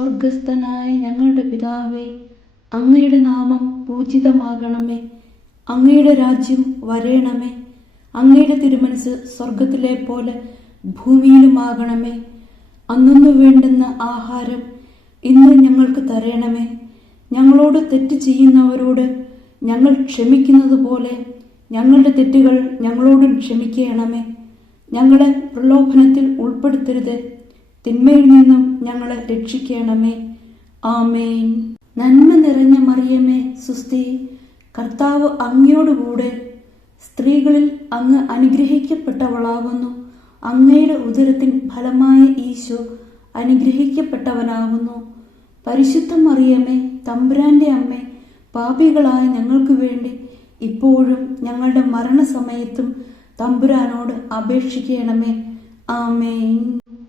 സ്വർഗസ്ഥനായ ഞങ്ങളുടെ പിതാവേ, അങ്ങയുടെ നാമം പൂജിതമാകണമേ. അങ്ങയുടെ രാജ്യം വരേണമേ. അങ്ങയുടെ തിരുമനസ് സ്വർഗത്തിലെ പോലെ ഭൂമിയിലുമാകണമേ. അന്നു വേണ്ടുന്ന ആഹാരം ഇന്ന് ഞങ്ങൾക്ക് തരണമേ. ഞങ്ങളോട് തെറ്റ് ചെയ്യുന്നവരോട് ഞങ്ങൾ ക്ഷമിക്കുന്നത് പോലെ ഞങ്ങളുടെ തെറ്റുകൾ ഞങ്ങളോടും ക്ഷമിക്കണമേ. ഞങ്ങളെ പ്രലോഭനത്തിൽ ഉൾപ്പെടുത്തരുത്, തിന്മയിൽ നിന്നും ഞങ്ങളെ രക്ഷിക്കണമേ. ആമേൻ. നന്മ നിറഞ്ഞ മറിയമേ, സുസ്തി, കർത്താവ് അങ്ങയോടുകൂടെ സ്ത്രീകളിൽ അങ്ങ് അനുഗ്രഹിക്കപ്പെട്ടവളാകുന്നു. അങ്ങയുടെ ഉദരത്തിൻ ഫലമായ ഈശോ അനുഗ്രഹിക്കപ്പെട്ടവനാകുന്നു. പരിശുദ്ധ മറിയമേ, തമ്പുരാന്റെ അമ്മേ, പാപികളായ ഞങ്ങൾക്ക് വേണ്ടി ഇപ്പോഴും ഞങ്ങളുടെ മരണസമയത്തും തമ്പുരാനോട് അപേക്ഷിക്കണമേ. ആമേൻ.